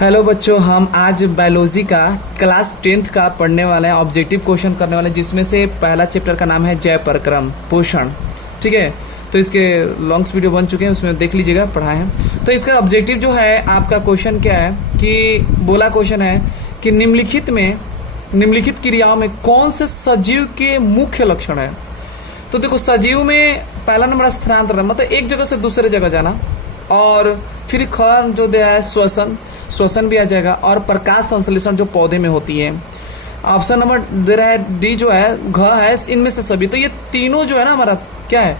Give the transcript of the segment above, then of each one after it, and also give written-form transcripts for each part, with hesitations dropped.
Hello बच्चों, हम आज बायोलॉजी का क्लास 10th का पढ़ने वाले हैं। ऑब्जेक्टिव क्वेश्चन करने वाले हैं, जिसमें से पहला चैप्टर का नाम है जय परक्रम पोषण। ठीक है, तो इसके लॉन्ग्स वीडियो बन चुके हैं, उसमें देख लीजिएगा, पढ़ाए हैं। तो इसका ऑब्जेक्टिव जो है आपका क्वेश्चन क्या है कि बोला क्वेश्चन है कि निम्नलिखित क्रियाओं में कौन से सजीव के मुख्य लक्षण है। तो देखो, सजीव में पहला नंबर स्थानांतरण, मतलब एक जगह से दूसरे जगह जाना, और फिर ख जो दिया है श्वसन भी आ जाएगा, और प्रकाश संश्लेषण जो पौधे में होती है। ऑप्शन नंबर दे रहा है डी जो है घ है इनमें से सभी। तो ये तीनों जो है ना हमारा क्या है,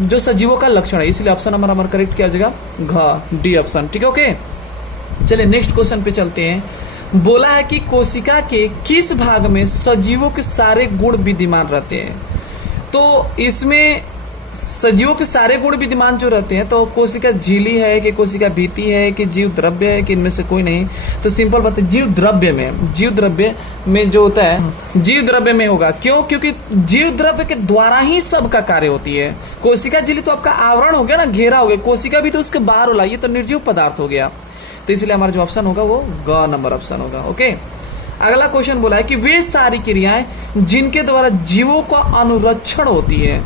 जो सजीवों का लक्षण है, इसलिए ऑप्शन नंबर हमारा करेक्ट क्या हो जाएगा, घ, डी ऑप्शन। ठीक है, ओके। चलिए नेक्स्ट क्वेश्चन पे चलते हैं। बोला है कि कोशिका के किस भाग में सजीवों के सारे गुण विद्यमान रहते हैं। तो इसमें सजीवों के सारे गुण विद्यमान जो रहते हैं, तो कोशिका झिल्ली है कि कोशिका भित्ति है कि जीव द्रव्य है कि इनमें से कोई नहीं। तो सिंपल बात है, जीव द्रव्य में जो होता है जीव द्रव्य में होगा। क्यों? क्योंकि जीव द्रव्य के द्वारा ही सबका कार्य होती है। कोशिका झिल्ली तो आपका आवरण हो गया ना, घेरा हो गया, कोशिका भी तो उसके बाहर होला, ये तो निर्जीव पदार्थ हो गया। तो इसलिए हमारा जो ऑप्शन होगा वो ग नंबर ऑप्शन होगा। ओके, अगला क्वेश्चन बोला है कि वे सारी क्रियाएं जिनके द्वारा जीवों का अनुरक्षण होती है।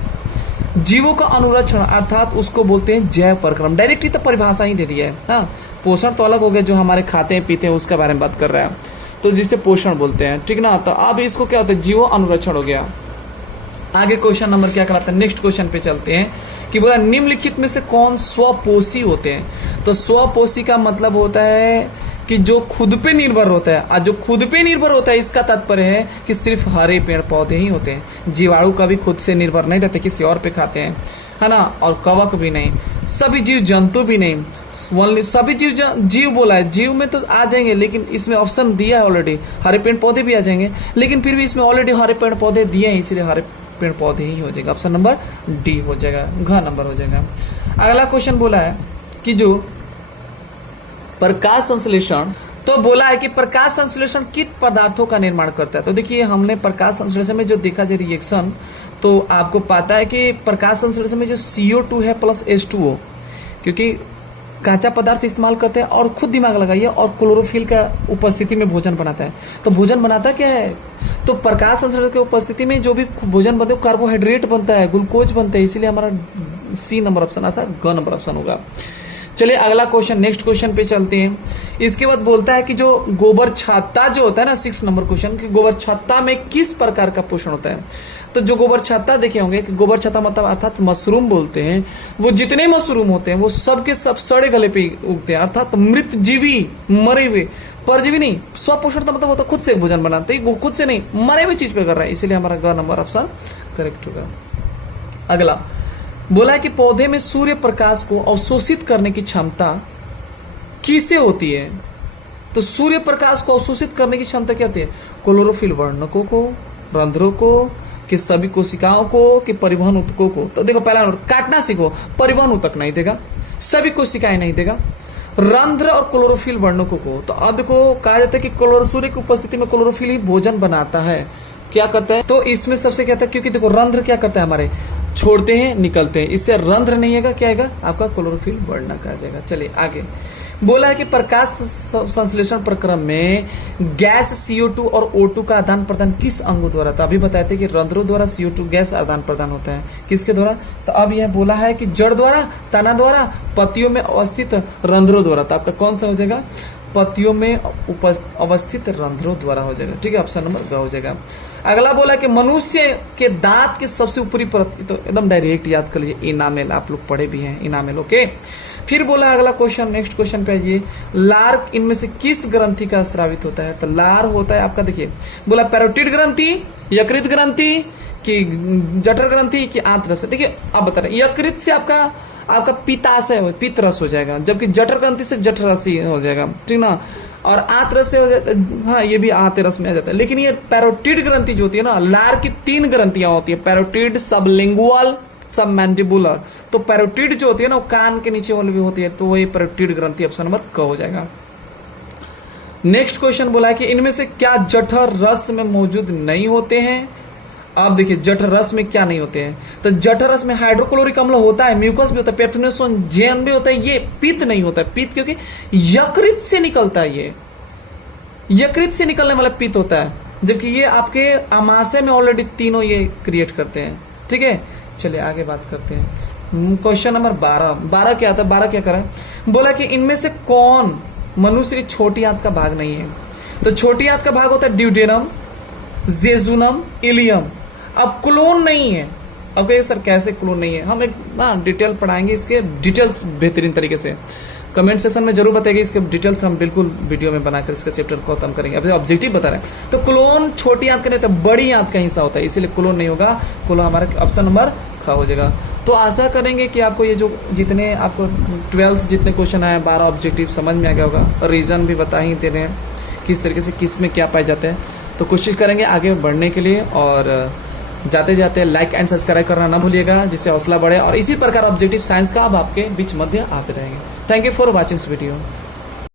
जीवों का अनुरक्षण अर्थात उसको बोलते हैं जैव परक्रम। डायरेक्टली तो परिभाषा ही दे दी है। हाँ, पोषण तो अलग हो गया, जो हमारे खाते हैं पीते हैं उसके बारे में बात कर रहा है, तो जिसे पोषण बोलते हैं। ठीक ना, तो अब इसको क्या होता है, जीवो अनुरक्षण हो गया। आगे क्वेश्चन नंबर क्या कहलाता है, नेक्स्ट क्वेश्चन पे चलते हैं कि बोला निम्नलिखित में से कौन स्वपोषी होते हैं। तो स्वपोषी का मतलब होता है कि जो खुद पे निर्भर होता है, और जो खुद पे निर्भर होता है इसका तात्पर्य है कि सिर्फ हरे पेड़ पौधे ही होते हैं। जीवाणु कभी खुद से निर्भर नहीं रहते, किसी और पे खाते हैं, है ना। और कवक भी नहीं, सभी जीव जंतु भी नहीं, सभी जीव बोला है, जीव में तो आ जाएंगे, लेकिन इसमें ऑप्शन दिया है ऑलरेडी, हरे पेड़ पौधे भी आ जाएंगे, लेकिन फिर भी इसमें ऑलरेडी हरे पेड़ पौधे दिए हैं, इसलिए हरे पेड़ पौधे ही हो जाएगा। ऑप्शन नंबर डी हो जाएगा, घ नंबर हो जाएगा। अगला क्वेश्चन बोला है कि जो प्रकाश संश्लेषण, तो बोला है कि प्रकाश संश्लेषण किन पदार्थों का निर्माण करता है। तो देखिए, हमने प्रकाश संश्लेषण में जो देखा जो रिएक्शन, तो आपको पता है कि प्रकाश संश्लेषण में जो CO2 है प्लस H2O, क्योंकि कांचा पदार्थ इस्तेमाल करते हैं, और खुद दिमाग लगाइए, और क्लोरोफिल का उपस्थिति में भोजन बनाता है। तो भोजन बनाता क्या है, तो प्रकाश संश्लेषण की उपस्थिति में जो भी भोजन बनते हैं कार्बोहाइड्रेट बनता है, ग्लूकोज बनता है, इसीलिए हमारा सी नंबर ऑप्शन आता है, ग नंबर ऑप्शन होगा। चलिए अगला क्वेश्चन, नेक्स्ट क्वेश्चन पे चलते हैं। इसके बाद बोलता है कि जो गोबर छत्ता जो होता है ना, 6 नंबर क्वेश्चन, कि गोबर छत्ता में किस प्रकार का पोषण होता है। तो जो गोबर छत्ता देखे होंगे कि गोबर छत्ता मतलब अर्थात मशरूम बोलते हैं, वो जितने मशरूम होते हैं वो सब के सब सड़े गले पे उगते हैं, अर्थात मृत जीवी, मरे हुए, परजीवी नहीं। स्वपोषण मतलब वो तो खुद से भोजन बनाते हैं, खुद से नहीं, मरे हुए चीज पे कर रहा है, इसलिए हमारा ग नंबर ऑप्शन करेक्ट होगा। अगला बोला है कि पौधे में सूर्य प्रकाश को अवशोषित करने की क्षमता किसे होती है। तो सूर्य प्रकाश को अवशोषित करने की क्षमता क्या होती है, क्लोरोफिल वर्णकों को, रंध्रों को, कि सभी कोशिकाओं को, कि परिवहन ऊतकों को। तो देखो, पहला नंबर काटना सीखो, परिवहन ऊतक नहीं देगा, सभी कोशिकाएं नहीं देगा, रंध्र और क्लोरोफिल वर्णकों को। तो अब देखो, कहा जाता है कि सूर्य की उपस्थिति में क्लोरोफिल ही भोजन बनाता है, क्या करता है, तो इसमें सबसे क्या था, क्योंकि देखो रंध्र क्या करता है, हमारे छोड़ते हैं निकलते हैं, इससे रंध्र नहीं आएगा, क्या आएगा आपका क्लोरोफिल वर्णक आ जाएगा। चलिए आगे बोला है कि प्रकाश संश्लेषण प्रक्रम में गैस CO2 और O2 का आदान प्रदान किस अंगों द्वारा। तो अभी बताए थे कि रंध्रों द्वारा CO2 गैस आदान प्रदान होता है, किसके द्वारा। तो अब यह बोला है कि जड़ द्वारा, तना द्वारा, पत्तियों में अवस्थित रंध्रों द्वारा। तो आपका कौन सा हो जाएगा, पत्तियों में अवस्थित रंध्रों द्वारा हो जाएगा। ठीक है, ऑप्शन नंबर ग हो जाएगा। अगला बोला कि मनुष्य के दांत के सबसे ऊपरी परत, तो एकदम डायरेक्ट याद कर लीजिए, इनामेल, आप लोग पढ़े भी हैं इनामेल। ओके, फिर बोला अगला क्वेश्चन, नेक्स्ट क्वेश्चन पे आइए। लार इनमें से किस ग्रंथि का स्रावित होता है। तो लार होता है आपका, देखिए बोला पैरोटिड ग्रंथि, यकृत ग्रंथि, कि जठर ग्रंथि, कि आंत्रस। देखिए अब बता रहे, यकृत से आपका पित्ताशय पित्तरस हो जाएगा, जबकि जठर ग्रंथि से जठरस हो जाएगा, ठीक ना। और आंत्रस से हो जाता है, हाँ ये भी आंतरस में आ जाता है। लेकिन ये पैरोटिड ग्रंथि जो होती है ना, लार की 3 ग्रंथियां होती है, पैरोटिड, सबलिंगुअल, सब मैंडिबुलर। तो पैरोटिड जो होती है ना, वो कान के नीचे वाली भी होती है, तो वही पैरोटिड ग्रंथि, ऑप्शन नंबर क हो जाएगा। नेक्स्ट क्वेश्चन बोला है कि इनमें से क्या जठर रस में मौजूद नहीं होते हैं। आप देखिए जठररस में क्या नहीं होते हैं, तो जठररस में हाइड्रोक्लोरिक अम्ल होता है, म्यूकस भी होता है, पेप्टोनेसोन जेन भी होता है, ये पित्त नहीं होता है। पित्त क्योंकि यकृत से निकलता है, ये यकृत से निकलने वाला पित्त होता है, जबकि ये आपके आमाशय में ऑलरेडी तीनों ये क्रिएट करते हैं। ठीक है, चलिए आगे बात करते हैं। क्वेश्चन नंबर 12 क्या था, 12 क्या करा, बोला कि इनमें से कौन मनुष्य की छोटी आंत का भाग नहीं है। तो छोटी आंत का भाग होता है ड्यूडेनम, जेजुनम, इलियम। अब क्लोन नहीं है। अब कहिए सर कैसे क्लोन नहीं है, हम एक ना डिटेल पढ़ाएंगे, इसके डिटेल्स बेहतरीन तरीके से कमेंट सेक्शन में जरूर बताइए, इसके डिटेल्स हम बिल्कुल वीडियो में बनाकर इसके चैप्टर को खत्म करेंगे। अभी ऑब्जेक्टिव बता रहे हैं, तो क्लोन छोटी आंत का नहीं, तो बड़ी आंत का हिस्सा होता है, इसीलिए क्लोन नहीं होगा। क्लोन हमारा ऑप्शन नंबर ख हो जाएगा। तो आशा करेंगे कि आपको ये जो जितने आपको 12th जितने क्वेश्चन आए 12 ऑब्जेक्टिव समझ में आ गया होगा, और रीजन भी बता ही दे रहे हैं किस तरीके से किस में क्या पाए जाते हैं। तो कोशिश करेंगे आगे बढ़ने के लिए, और जाते जाते लाइक एंड सब्सक्राइब करना ना भूलिएगा, जिससे हौसला बढ़े, और इसी प्रकार ऑब्जेक्टिव साइंस का अब आपके बीच मध्य आते रहेंगे। Thank you for watching this video.